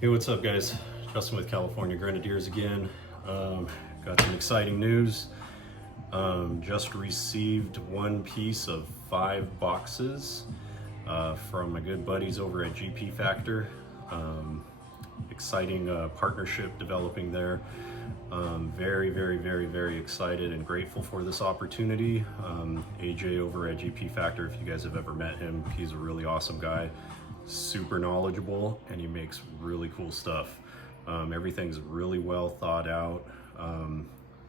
Hey, what's up, guys? Justin with California Grenadiers again. Got some exciting news. Just received one piece of 5 boxes from my good buddies over at GPfactor. Exciting partnership developing there. Very excited and grateful for this opportunity. AJ over at GPfactor, if you guys have ever met him, he's a really awesome guy. Super knowledgeable, and he makes really cool stuff. Everything's really well thought out,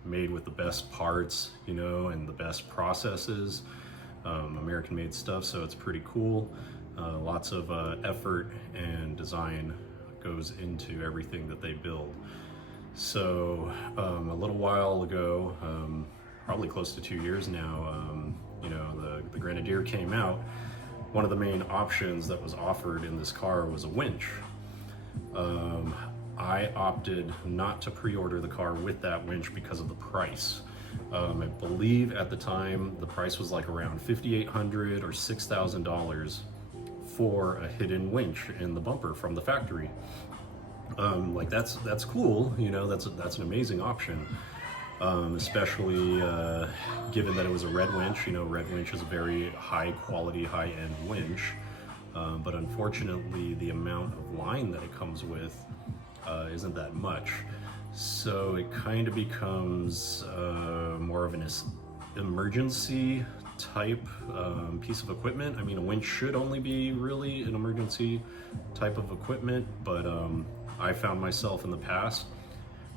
made with the best parts, you know, and the best processes, American made stuff, so it's pretty cool. Lots of effort and design goes into everything that they build. So a little while ago, probably close to 2 years now, you know, the Grenadier came out. One of the main options that was offered in this car was a winch. I opted not to pre-order the car with that winch because of the price. I believe at the time the price was like around $5,800 or $6,000 for a hidden winch in the bumper from the factory. Like that's cool, you know, that's an amazing option. Especially given that it was a red winch. You know, red winch is a very high quality, high end winch, but unfortunately the amount of line that it comes with isn't that much. So it kind of becomes more of an emergency type piece of equipment. I mean, a winch should only be really an emergency type of equipment, but I found myself in the past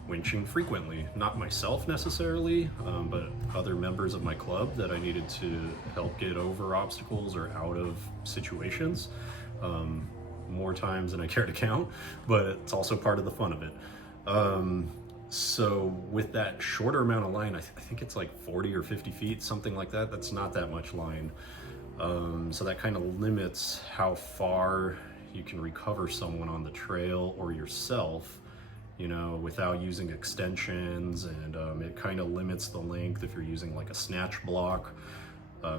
winching frequently, not myself necessarily, but other members of my club that I needed to help get over obstacles or out of situations, more times than I care to count, but it's also part of the fun of it. So with that shorter amount of line, I think it's like 40 or 50 feet, something like that. That's not that much line. So that kind of limits how far you can recover someone on the trail or yourself, you know, without using extensions, and it kind of limits the length if you're using like a snatch block,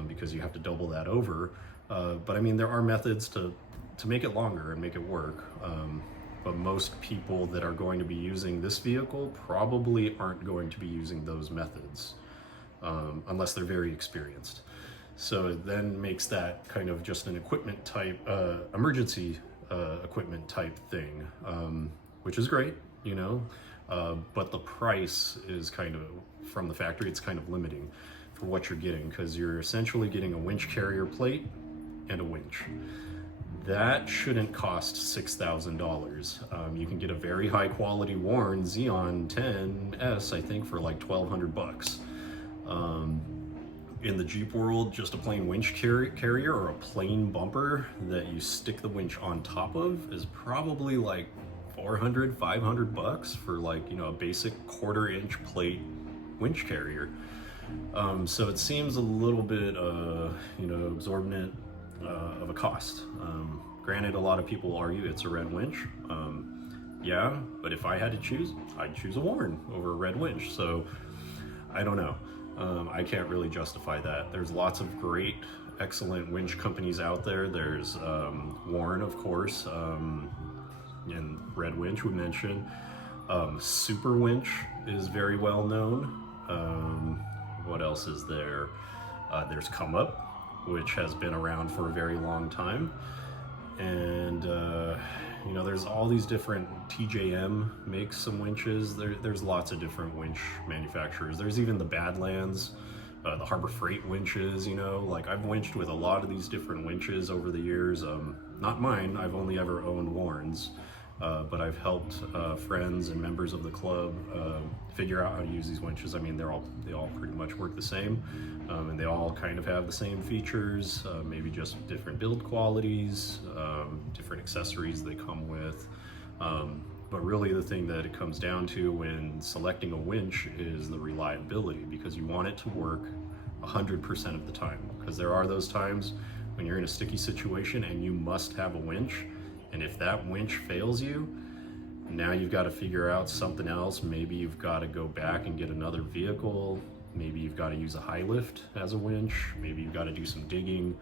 because you have to double that over. But I mean, there are methods to make it longer and make it work. But most people that are going to be using this vehicle probably aren't going to be using those methods, unless they're very experienced. So it then makes that kind of just an equipment type, emergency equipment type thing, which is great, you know, but the price is kind of, from the factory, it's kind of limiting for what you're getting, because you're essentially getting a winch carrier plate and a winch. That shouldn't cost $6,000. You can get a very high quality Warren Xeon 10S, I think, for like $1,200. In the Jeep world, just a plain winch carrier or a plain bumper that you stick the winch on top of is probably like $400, $500 for, like, you know, a basic 1/4 inch plate winch carrier. So it seems a little bit, you know, exorbitant of a cost. Granted, a lot of people argue it's a red winch. Yeah, but if I had to choose, I'd choose a Warren over a red winch. So I don't know. I can't really justify that. There's lots of great, excellent winch companies out there. There's Warren, of course, and red winch we mentioned. Super Winch is very well known. What else is there? There's ComeUp, which has been around for a very long time. And you know, there's all these different, TJM makes some winches. There's lots of different winch manufacturers. There's even the Badlands, the Harbor Freight winches, you know. Like, I've winched with a lot of these different winches over the years. Not mine, I've only ever owned Warrens, but I've helped friends and members of the club figure out how to use these winches. I mean, they all pretty much work the same, and they all kind of have the same features, maybe just different build qualities, different accessories they come with. But really the thing that it comes down to when selecting a winch is the reliability, because you want it to work 100% of the time. Because there are those times when you're in a sticky situation and you must have a winch, and if that winch fails you, now you've got to figure out something else. Maybe you've got to go back and get another vehicle. Maybe you've got to use a high lift as a winch. Maybe you've got to do some digging.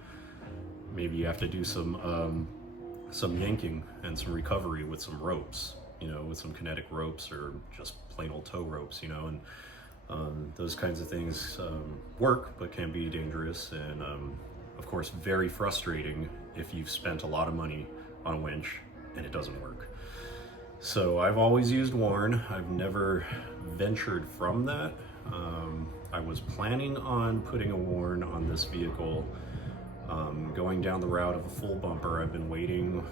Maybe you have to do some some yanking and some recovery with some ropes, you know, with some kinetic ropes or just plain old tow ropes, you know, and those kinds of things work, but can be dangerous, and of course very frustrating if you've spent a lot of money on a winch and it doesn't work. So I've always used Warn. I've never ventured from that. I was planning on putting a Warn on this vehicle, going down the route of a full bumper. I've been waiting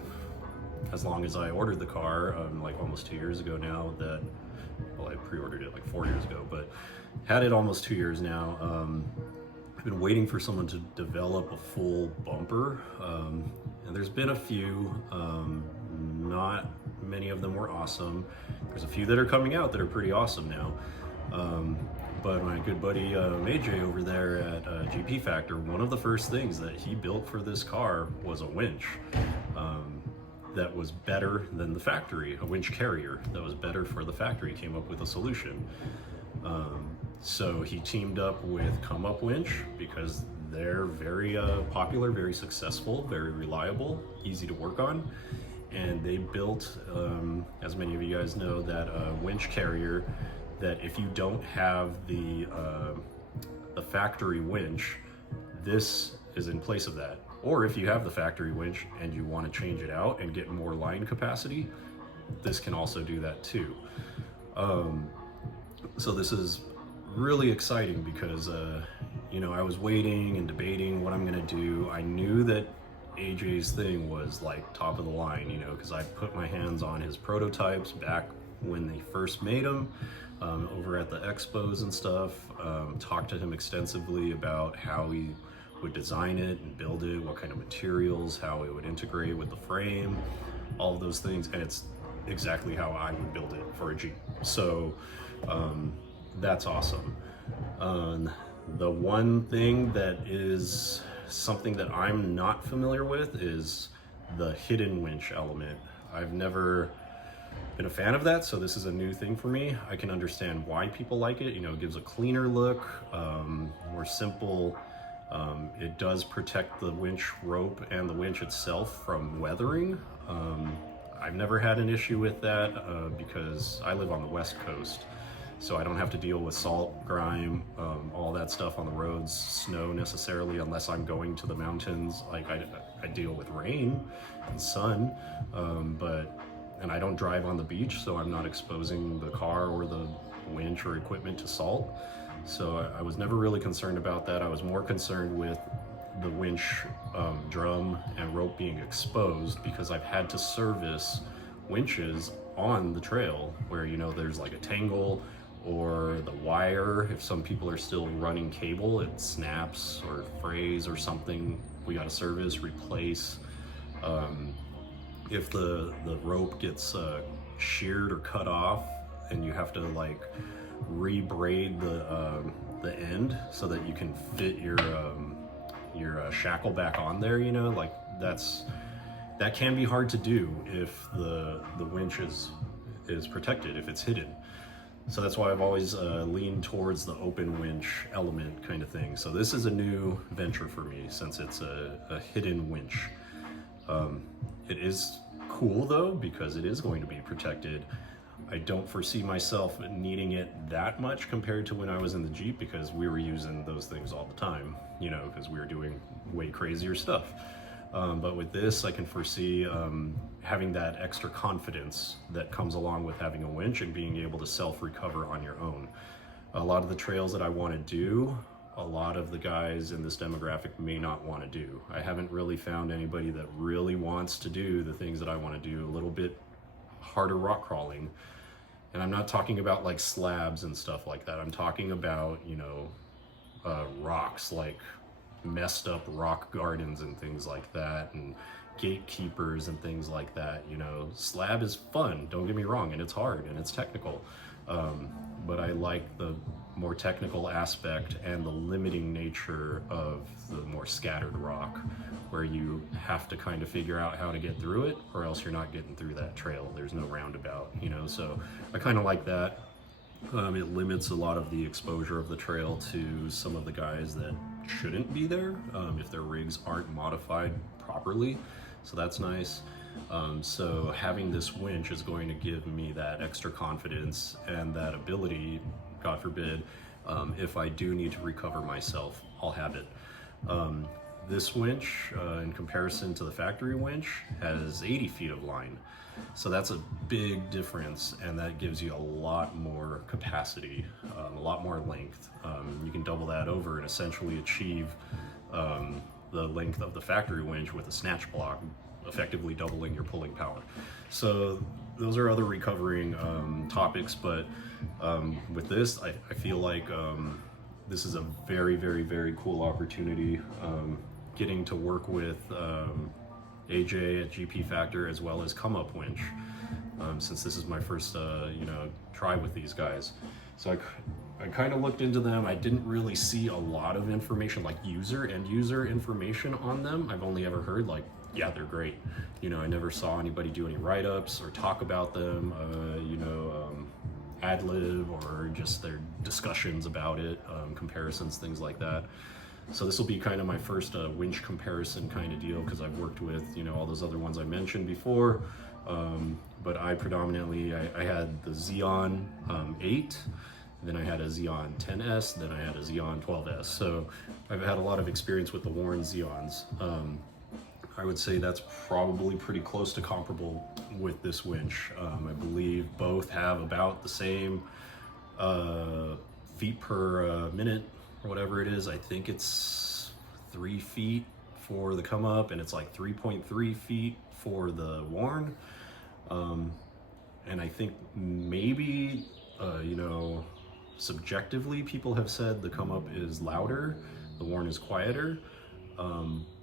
as long as I ordered the car, like almost 2 years ago now. That, well, I pre-ordered it like 4 years ago, but had it almost 2 years now. I've been waiting for someone to develop a full bumper, and there's been a few. Not many of them were awesome. There's a few that are coming out that are pretty awesome now. But my good buddy AJ over there at GPfactor, one of the first things that he built for this car was a winch that was better than the factory, a winch carrier that was better for the factory. He came up with a solution. So he teamed up with ComeUp winch because they're very popular, very successful, very reliable, easy to work on. And they built, as many of you guys know, that winch carrier that if you don't have the factory winch, this is in place of that. Or if you have the factory winch and you want to change it out and get more line capacity, this can also do that too. So this is really exciting because, you know, I was waiting and debating what I'm gonna do. I knew that AJ's thing was like top of the line, you know, because I put my hands on his prototypes back when they first made them, over at the expos and stuff. Talked to him extensively about how he would design it and build it, what kind of materials, how it would integrate with the frame, all of those things, and it's exactly how I would build it for a Jeep. So that's awesome. The one thing that is something that I'm not familiar with is the hidden winch element. I've never been a fan of that, so this is a new thing for me. I can understand why people like it. You know, it gives a cleaner look, more simple. It does protect the winch rope and the winch itself from weathering. I've never had an issue with that because I live on the West Coast, so I don't have to deal with salt, grime, all that stuff on the roads, snow necessarily, unless I'm going to the mountains. Like I deal with rain and sun, and I don't drive on the beach, so I'm not exposing the car or the winch or equipment to salt. So I was never really concerned about that. I was more concerned with the winch drum and rope being exposed, because I've had to service winches on the trail where, you know, there's like a tangle or the wire. If some people are still running cable, it snaps or frays or something. We got to service, replace. If the rope gets sheared or cut off, and you have to like re-braid the end so that you can fit your shackle back on there, you know, like that can be hard to do if the winch is protected, if it's hidden. So that's why I've always leaned towards the open winch element kind of thing. So this is a new venture for me since it's a hidden winch. It is cool though, because it is going to be protected. I don't foresee myself needing it that much compared to when I was in the Jeep, because we were using those things all the time, you know, because we were doing way crazier stuff. But with this, I can foresee having that extra confidence that comes along with having a winch and being able to self-recover on your own. A lot of the trails that I want to do, a lot of the guys in this demographic may not want to do. I haven't really found anybody that really wants to do the things that I want to do, a little bit harder rock crawling. And I'm not talking about like slabs and stuff like that. I'm talking about, you know, rocks, like messed up rock gardens and things like that, and gatekeepers and things like that. You know, slab is fun, don't get me wrong, and it's hard and it's technical. But I like the more technical aspect and the limiting nature of the more scattered rock, where you have to kind of figure out how to get through it, or else you're not getting through that trail. There's no roundabout, you know, so I kind of like that. It limits a lot of the exposure of the trail to some of the guys that shouldn't be there if their rigs aren't modified properly, so that's nice. So having this winch is going to give me that extra confidence and that ability, God forbid, if I do need to recover myself, I'll have it. This winch, in comparison to the factory winch, has 80 feet of line. So that's a big difference, and that gives you a lot more capacity, a lot more length. You can double that over and essentially achieve the length of the factory winch with a snatch block, effectively doubling your pulling power. So those are other recovering topics, but with this, I feel like this is a very, very, very cool opportunity. Getting to work with AJ at GPfactor as well as ComeUp Winch, since this is my first try with these guys. So I kind of looked into them. I didn't really see a lot of information, like end user information on them. I've only ever heard like, yeah, they're great. I never saw anybody do any write-ups or talk about them, ad lib or just their discussions about it, comparisons, things like that. So this will be kind of my first winch comparison kind of deal, because I've worked with all those other ones I mentioned before, but I predominantly I had the Xeon 8, then I had a Xeon 10S, then I had a Xeon 12S. So I've had a lot of experience with the Warren Xeons. I would say that's probably pretty close to comparable with this winch. I believe both have about the same feet per minute or whatever it is. I think it's 3 feet for the ComeUp, and it's like 3.3 feet for the Warren. And I think maybe, subjectively people have said the ComeUp is louder, the Warren is quieter.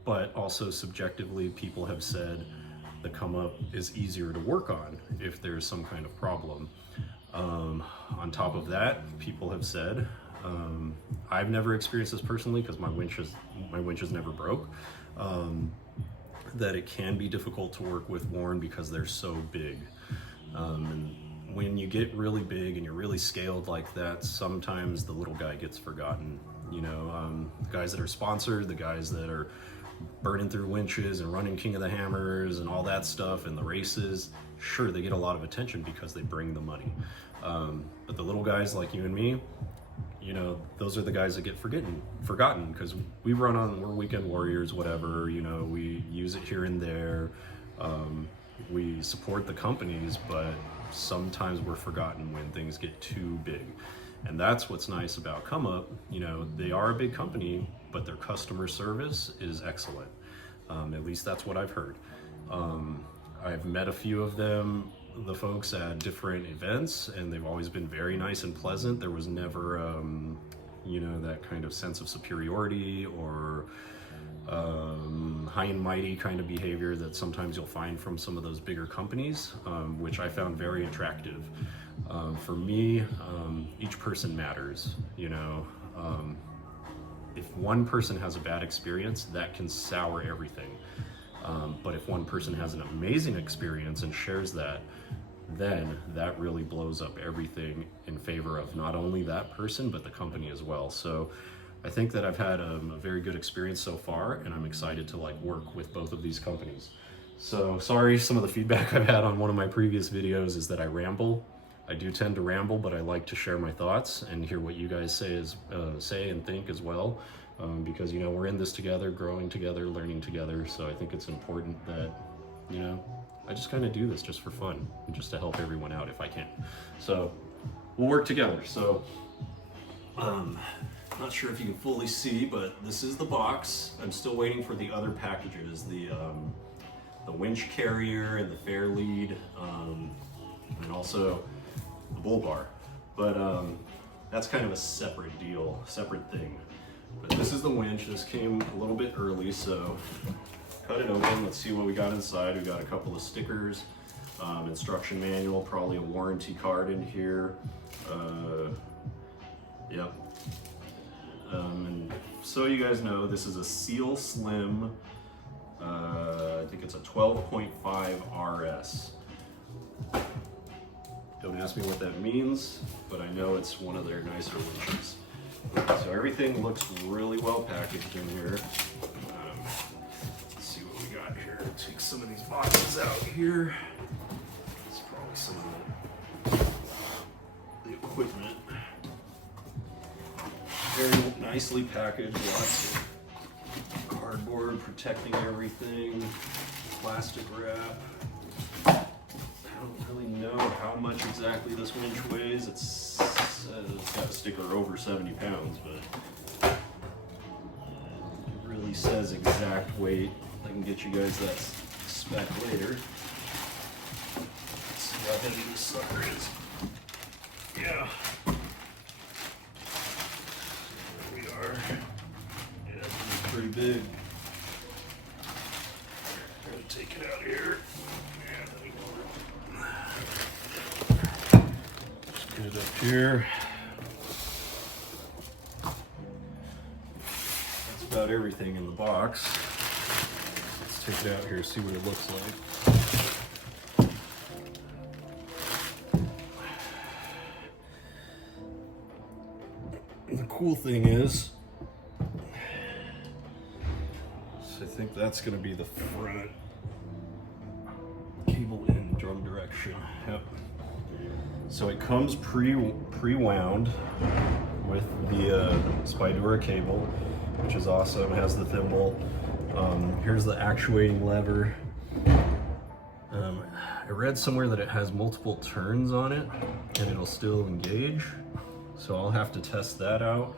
But also subjectively people have said the ComeUp is easier to work on if there's some kind of problem. On top of that, people have said, I've never experienced this personally because my winches never broke, that it can be difficult to work with Warren because they're so big. And when you get really big and you're really scaled like that, sometimes the little guy gets forgotten. The guys that are sponsored, the guys that are burning through winches and running King of the Hammers and all that stuff in the races, sure, they get a lot of attention because they bring the money. But the little guys like you and me, those are the guys that get forgotten because we're weekend warriors, whatever, we use it here and there. We support the companies, but sometimes we're forgotten when things get too big. And that's what's nice about ComeUp. They are a big company, but their customer service is excellent. At least that's what I've heard. I've met a few of them, the folks at different events, and they've always been very nice and pleasant. There was never, that kind of sense of superiority or high and mighty kind of behavior that sometimes you'll find from some of those bigger companies, which I found very attractive. For me, each person matters, if one person has a bad experience, that can sour everything. But if one person has an amazing experience and shares that, then that really blows up everything in favor of not only that person, but the company as well. So I think that I've had a very good experience so far, and I'm excited to work with both of these companies. So sorry, some of the feedback I've had on one of my previous videos is that I ramble. I do tend to ramble, but I like to share my thoughts and hear what you guys say and think as well, because we're in this together, growing together, learning together. So I think it's important that I just kind of do this just for fun and just to help everyone out if I can. So we'll work together. So not sure if you can fully see, but this is the box. I'm still waiting for the other packages, the winch carrier and the fair lead, and also the bull bar. But that's kind of a separate deal, separate thing. But this is the winch. This came a little bit early, so cut it open. Let's see what we got inside. We got a couple of stickers, instruction manual, probably a warranty card in here. Yep. And so you guys know, this is a Seal Slim, I think it's a 12.5 RS. Don't ask me what that means, but I know it's one of their nicer winches. So everything looks really well packaged in here. Let's see what we got here. Take some of these boxes out here. It's probably some of the equipment. Very nicely packaged, lots of cardboard protecting everything, plastic wrap. I don't really know how much exactly this winch weighs. It's got a sticker over 70 pounds, but it really says exact weight. I can get you guys that spec later. Let's see how heavy this sucker is. Yeah. There we are. Yeah, it's pretty big. I'm gonna take it out here. Just get it up here. That's about everything in the box. Let's take it out here, see what it looks like. The cool thing is, so I think that's going to be the front cable in drum direction. Yep. So it comes pre-wound with the Spydura cable, which is awesome. It has the thimble. Here's the actuating lever. I read somewhere that it has multiple turns on it and it'll still engage. So I'll have to test that out.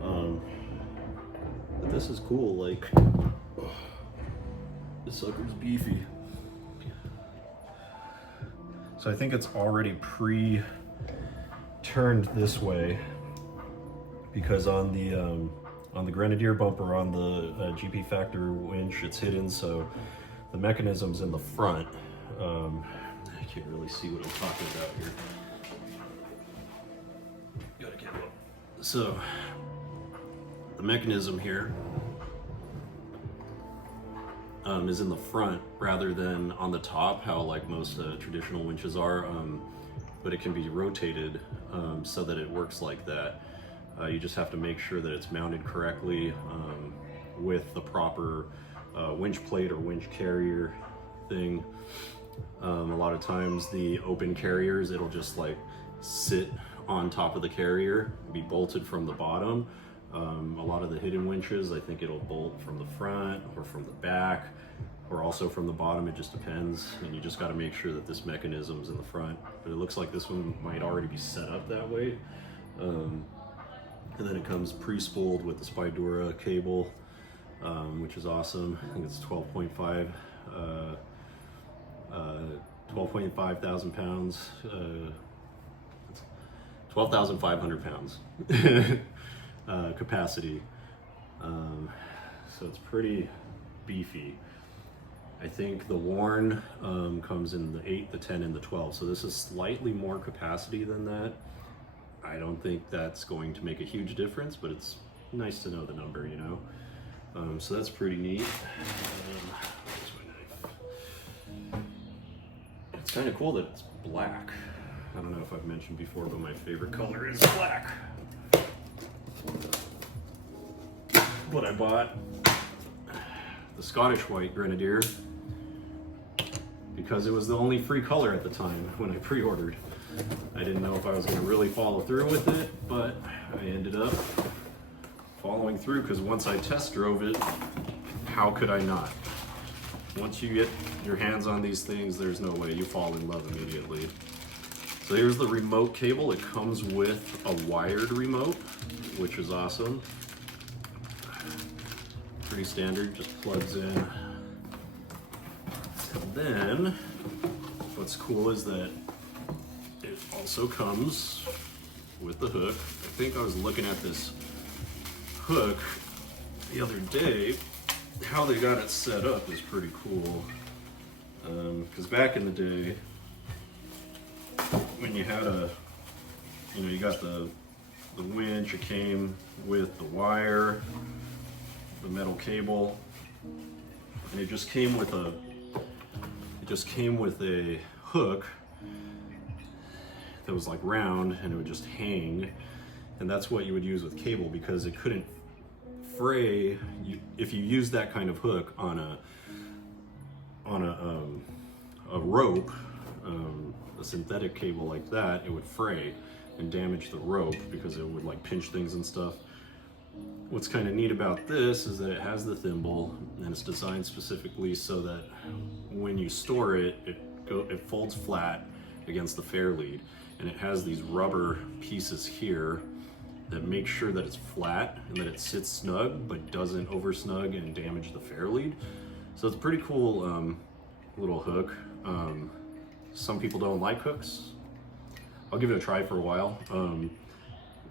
But this is cool, like, this sucker's beefy. So I think it's already pre-turned this way because on the Grenadier bumper, on the GPfactor winch, it's hidden, so the mechanism's in the front. I can't really see what I'm talking about here. Gotta get up. So the mechanism here is in the front rather than on the top, how like most traditional winches are, but it can be rotated so that it works like that. You just have to make sure that it's mounted correctly with the proper winch plate or winch carrier thing. A lot of times the open carriers, it'll just like sit on top of the carrier, be bolted from the bottom. A lot of the hidden winches, I think it'll bolt from the front or from the back or also from the bottom. It just depends, and you just got to make sure that this mechanism's in the front. But it looks like this one might already be set up that way. And then it comes pre-spooled with the Spydura cable, which is awesome. I think it's 12.5 thousand pounds, 12,500 pounds capacity. So it's pretty beefy. I think the worn comes in the 8, the 10, and the 12. So this is slightly more capacity than that. I don't think that's going to make a huge difference, but it's nice to know the number, you know? So that's pretty neat. Where's my knife? It's kind of cool that it's black. I don't know if I've mentioned before, but my favorite color is black. But I bought the Scottish White Grenadier because it was the only free color at the time when I pre-ordered. I didn't know if I was going to really follow through with it, but I ended up following through because once I test drove it, how could I not? Once you get your hands on these things, there's no way you fall in love immediately. So here's the remote cable. It comes with a wired remote, which is awesome. Pretty standard, just plugs in. And then what's cool is that it also comes with the hook. I think I was looking at this hook the other day. How they got it set up is pretty cool. Because back in the day, when you had you got the winch, it came with the wire, the metal cable, and it just came with a hook that was like round, and it would just hang, and that's what you would use with cable because it couldn't fray. If you use that kind of hook on on a rope, a synthetic cable like that, it would fray and damage the rope because it would like pinch things and stuff. What's kind of neat about this is that it has the thimble and it's designed specifically so that when you store it, it folds flat against the fair lead, and it has these rubber pieces here that make sure that it's flat and that it sits snug but doesn't over snug and damage the fair lead. So it's a pretty cool little hook. Some people don't like hooks. I'll give it a try for a while.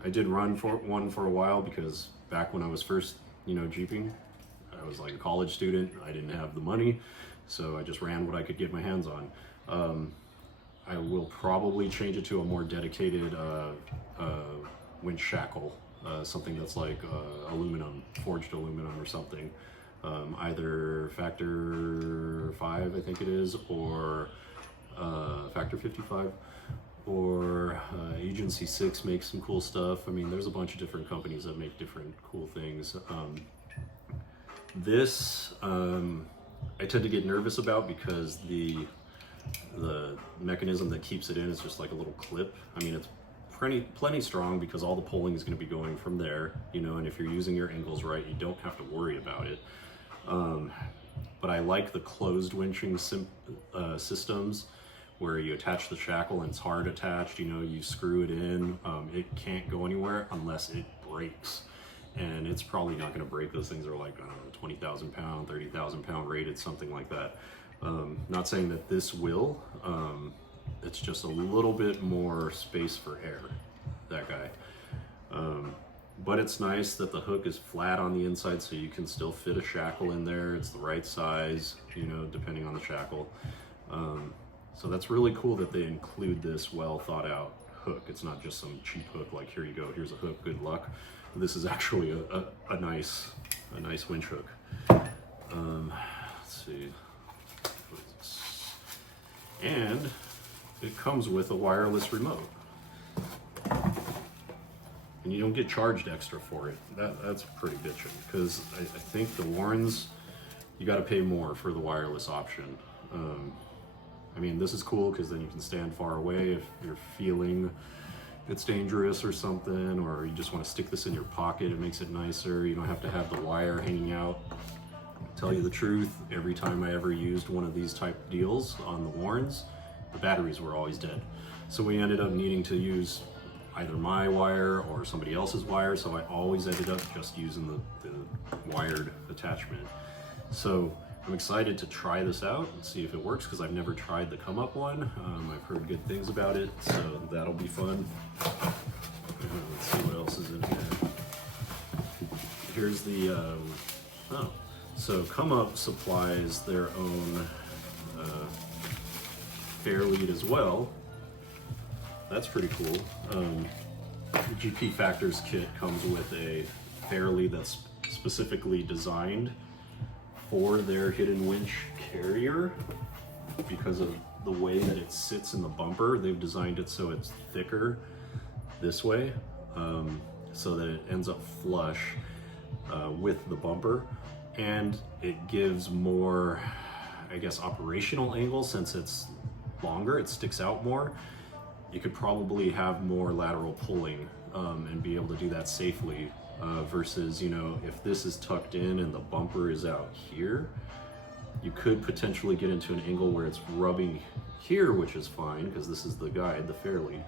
I did run one for a while because back when I was first, jeeping, I was like a college student. I didn't have the money, so I just ran what I could get my hands on. I will probably change it to a more dedicated winch shackle, something that's like aluminum, forged aluminum or something. Either Factor 5, I think it is, or Factor 55, or Agency 6 makes some cool stuff. I mean, there's a bunch of different companies that make different cool things. This I tend to get nervous about because the mechanism that keeps it in is just like a little clip. I mean, it's plenty strong because all the pulling is going to be going from there, and if you're using your angles right, you don't have to worry about it. But I like the closed winching systems where you attach the shackle and it's hard attached, you screw it in. It can't go anywhere unless it breaks. And it's probably not going to break. Those things are like, I don't know, 20,000 pound, 30,000 pound rated, something like that. Not saying that this will. It's just a little bit more space for air, that guy. But it's nice that the hook is flat on the inside so you can still fit a shackle in there. It's the right size, depending on the shackle. So that's really cool that they include this well thought out hook. It's not just some cheap hook like, here you go, here's a hook, good luck. This is actually a nice winch hook. Let's see. And it comes with a wireless remote. And you don't get charged extra for it. That's pretty bitchin', because I think the Warrens, you gotta pay more for the wireless option. I mean, this is cool because then you can stand far away if you're feeling it's dangerous or something, or you just want to stick this in your pocket. It makes it nicer. You don't have to have the wire hanging out. Tell you the truth, every time I ever used one of these type deals on the Warrens, the batteries were always dead. So we ended up needing to use either my wire or somebody else's wire, so I always ended up just using the wired attachment. So I'm excited to try this out and see if it works, because I've never tried the ComeUp one. I've heard good things about it, so that'll be fun. Let's see what else is in here. Here's the, so ComeUp supplies their own fair lead as well. That's pretty cool. The GPfactor's kit comes with a fair lead that's specifically designed for their hidden winch carrier. Because of the way that it sits in the bumper, they've designed it so it's thicker this way, so that it ends up flush with the bumper, and it gives more, I guess, operational angle. Since it's longer, it sticks out more. You could probably have more lateral pulling and be able to do that safely, versus, if this is tucked in and the bumper is out here, you could potentially get into an angle where it's rubbing here, which is fine because this is the guide, the fair lead.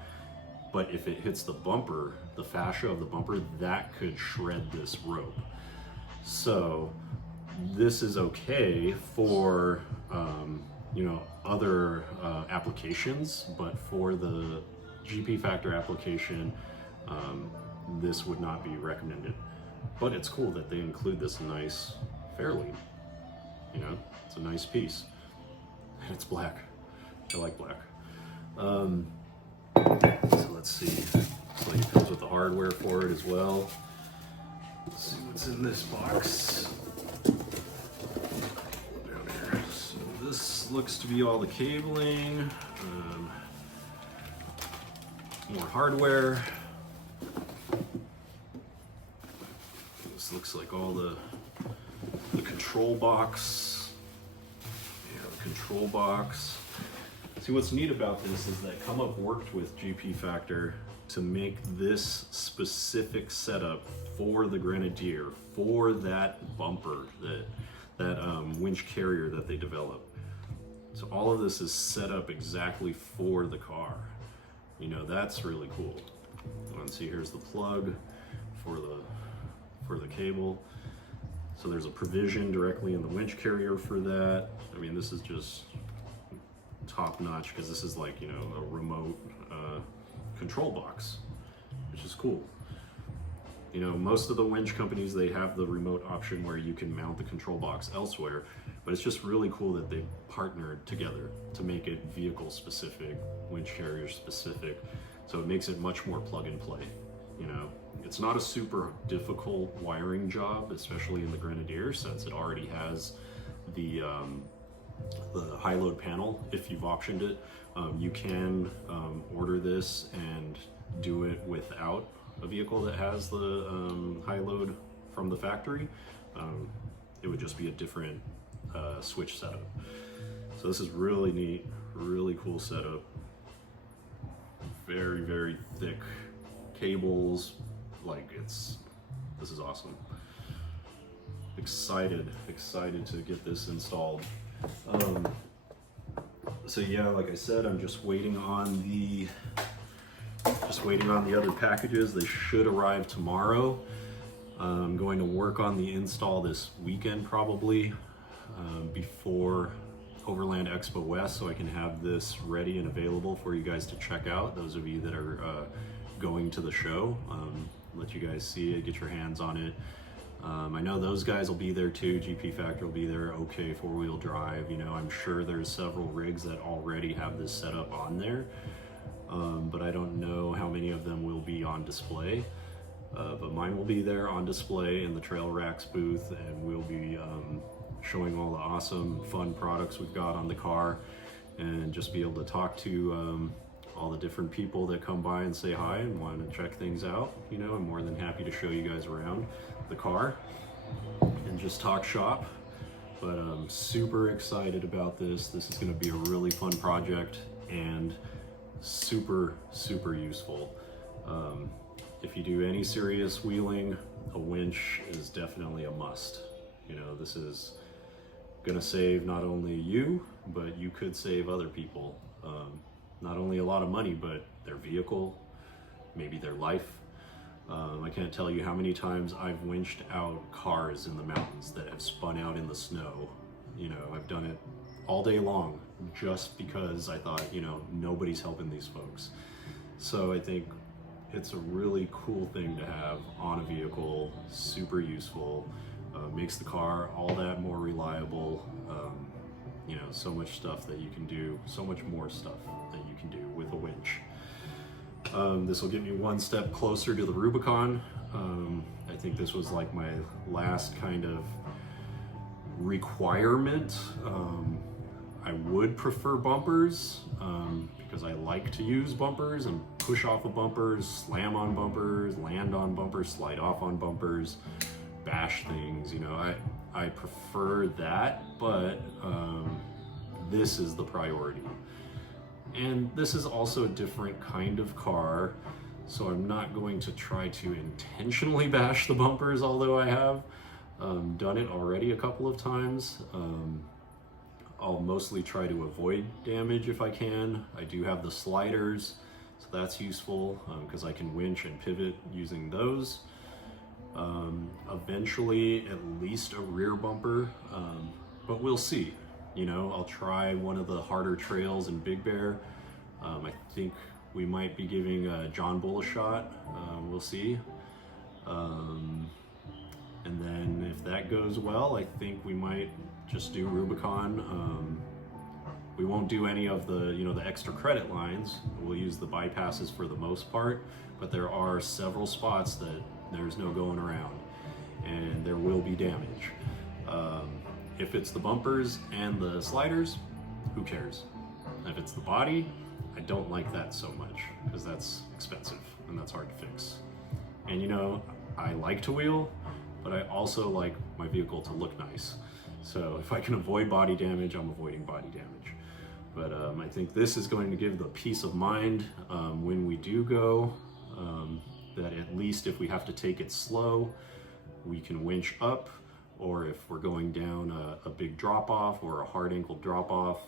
But if it hits the bumper, the fascia of the bumper, that could shred this rope. So this is okay for other applications, but for the GPfactor application, this would not be recommended. But it's cool that they include this nice fair lead. It's a nice piece, and it's black. I like black. So let's see. Looks like it comes with the hardware for it as well. Let's see what's in this box. Down here. So this looks to be all the cabling. More hardware. This looks like all the control box. Yeah, the control box. See, what's neat about this is that ComeUp worked with GPfactor to make this specific setup for the Grenadier, for that bumper, that winch carrier that they developed. So all of this is set up exactly for the car. You know, that's really cool. And see, here's the plug for the cable. So there's a provision directly in the winch carrier for that. I mean, this is just top notch because this is like, you know, a remote control box, which is cool. You know, most of the winch companies, they have the remote option where you can mount the control box elsewhere, but it's just really cool that they've partnered together to make it vehicle specific, winch carrier specific. So it makes it much more plug and play. You know, it's not a super difficult wiring job, especially in the Grenadier, since it already has the high load panel. If you've optioned it, you can order this and do it without a vehicle that has the high load from the factory. It would just be a different switch setup. So this is really neat, really cool setup. Very, very thick cables. Like, this is awesome. Excited to get this installed. So yeah, like I said, I'm just waiting on the other packages. They should arrive tomorrow. I'm going to work on the install this weekend probably, before Overland Expo West, so I can have this ready and available for you guys to check out, those of you that are going to the show. Let you guys see it, get your hands on it. I know those guys will be there too. GPfactor will be there. OK four-wheel drive. You know, I'm sure there's several rigs that already have this set up on there, but I don't know how many of them will be on display. But mine will be there on display in the Trail Racks booth, and we'll be showing all the awesome, fun products we've got on the car, and just be able to talk to all the different people that come by and say hi and want to check things out. You know, I'm more than happy to show you guys around the car and just talk shop. But I'm super excited about this. This is going to be a really fun project and super, super useful. If you do any serious wheeling, a winch is definitely a must. You know, this is gonna save not only you, but you could save other people. Not only a lot of money, but their vehicle, maybe their life. I can't tell you how many times I've winched out cars in the mountains that have spun out in the snow. You know, I've done it all day long just because I thought, you know, nobody's helping these folks. So I think it's a really cool thing to have on a vehicle, super useful, makes the car all that more reliable. You know, so much stuff that you can do, so much more stuff that you can do with a winch. This will get me one step closer to the Rubicon. I think this was like my last kind of requirement. I would prefer bumpers because I like to use bumpers and push off of bumpers, slam on bumpers, land on bumpers, slide off on bumpers, bash things. You know, I prefer that, but this is the priority. And this is also a different kind of car, so I'm not going to try to intentionally bash the bumpers, although I have done it already a couple of times. I'll mostly try to avoid damage if I can. I do have the sliders, so that's useful because I can winch and pivot using those. Eventually, at least a rear bumper, but we'll see. You know, I'll try one of the harder trails in Big Bear. I think we might be giving John Bull a shot. We'll see. And then if that goes well, I think we might just do Rubicon. We won't do any of the, you know, the extra credit lines. We'll use the bypasses for the most part, but there are several spots that there's no going around, and there will be damage. If it's the bumpers and the sliders, who cares? If it's the body, I don't like that so much because that's expensive and that's hard to fix. And you know, I like to wheel, but I also like my vehicle to look nice. So if I can avoid body damage, I'm avoiding body damage. But I think this is going to give the peace of mind when we do go, that at least if we have to take it slow, we can winch up, or if we're going down a big drop off or a hard ankle drop off,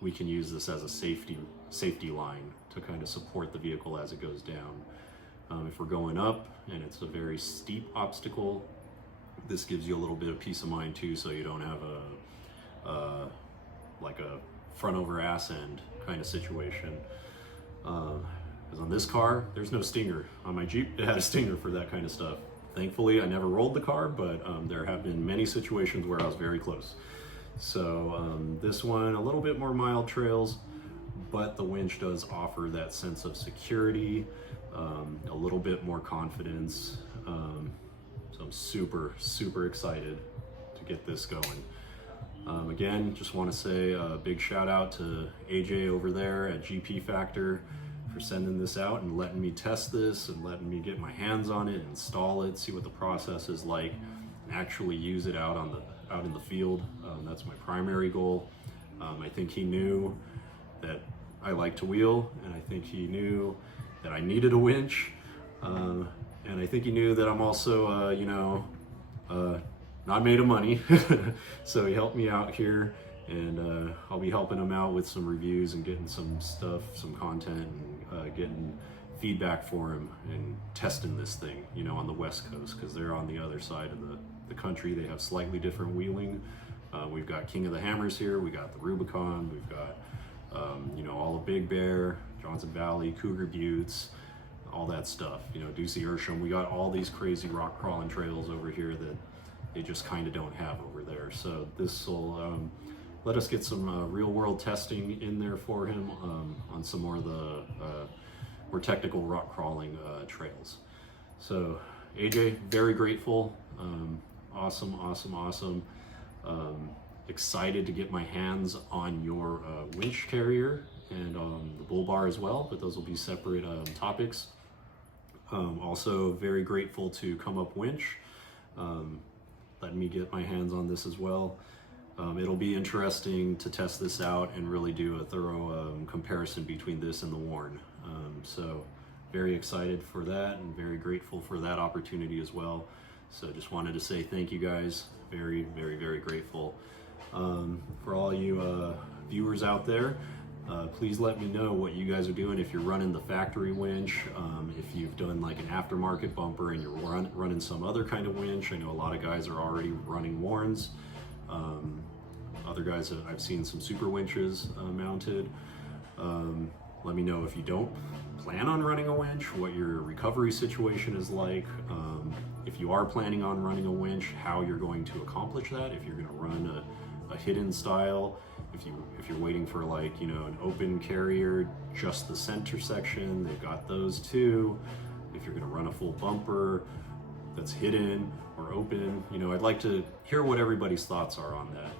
we can use this as a safety line to kind of support the vehicle as it goes down. If we're going up and it's a very steep obstacle, this gives you a little bit of peace of mind too, so you don't have like a front over ass end kind of situation. Because on this car, there's no stinger. On my Jeep, it had a stinger for that kind of stuff. Thankfully, I never rolled the car, but there have been many situations where I was very close. So this one, a little bit more mild trails, but the winch does offer that sense of security, a little bit more confidence. So I'm super excited to get this going. Again, just want to say a big shout out to AJ over there at GPfactor for sending this out and letting me test this and letting me get my hands on it, install it, see what the process is like, and actually use it out in the field. That's my primary goal. I think he knew that I like to wheel, and I think he knew that I needed a winch, and I think he knew that I'm also, not made of money. So he helped me out here, and I'll be helping him out with some reviews and getting some stuff, some content, and getting feedback for him and testing this thing, on the West Coast, because they're on the other side of the country. They have slightly different wheeling. We've got King of the Hammers here, we got the Rubicon, we've got all of Big Bear, Johnson Valley, Cougar Buttes, all that stuff, Ducey Ursham. We got all these crazy rock crawling trails over here that they just kind of don't have over there. So this will let us get some real world testing in there for him on some more of the more technical rock crawling trails. So AJ, very grateful. Awesome. Excited to get my hands on your winch carrier and the bull bar as well, but those will be separate topics. Also very grateful to ComeUp Winch, letting me get my hands on this as well. It'll be interesting to test this out and really do a thorough comparison between this and the Warn. So very excited for that and very grateful for that opportunity as well. So just wanted to say thank you guys. Very grateful. For all you viewers out there, please let me know what you guys are doing. If you're running the factory winch, if you've done like an aftermarket bumper and you're running some other kind of winch. I know a lot of guys are already running Warns. Other guys, I've seen some super winches mounted. Let me know if you don't plan on running a winch, what your recovery situation is like. If you are planning on running a winch, how you're going to accomplish that. If you're going to run a hidden style, if you're waiting for like an open carrier, just the center section, they've got those too. If you're going to run a full bumper that's hidden or open, I'd like to hear what everybody's thoughts are on that,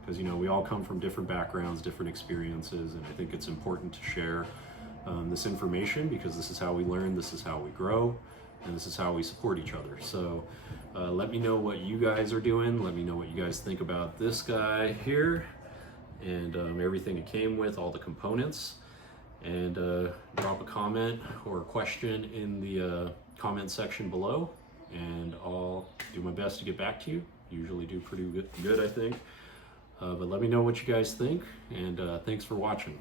because we all come from different backgrounds, different experiences, and I think it's important to share this information, because this is how we learn, this is how we grow, and this is how we support each other. So let me know what you guys are doing. Let me know what you guys think about this guy here and everything it came with, all the components. And drop a comment or a question in the comment section below, and I'll do my best to get back to you. Usually do pretty good, I think. But let me know what you guys think, and thanks for watching.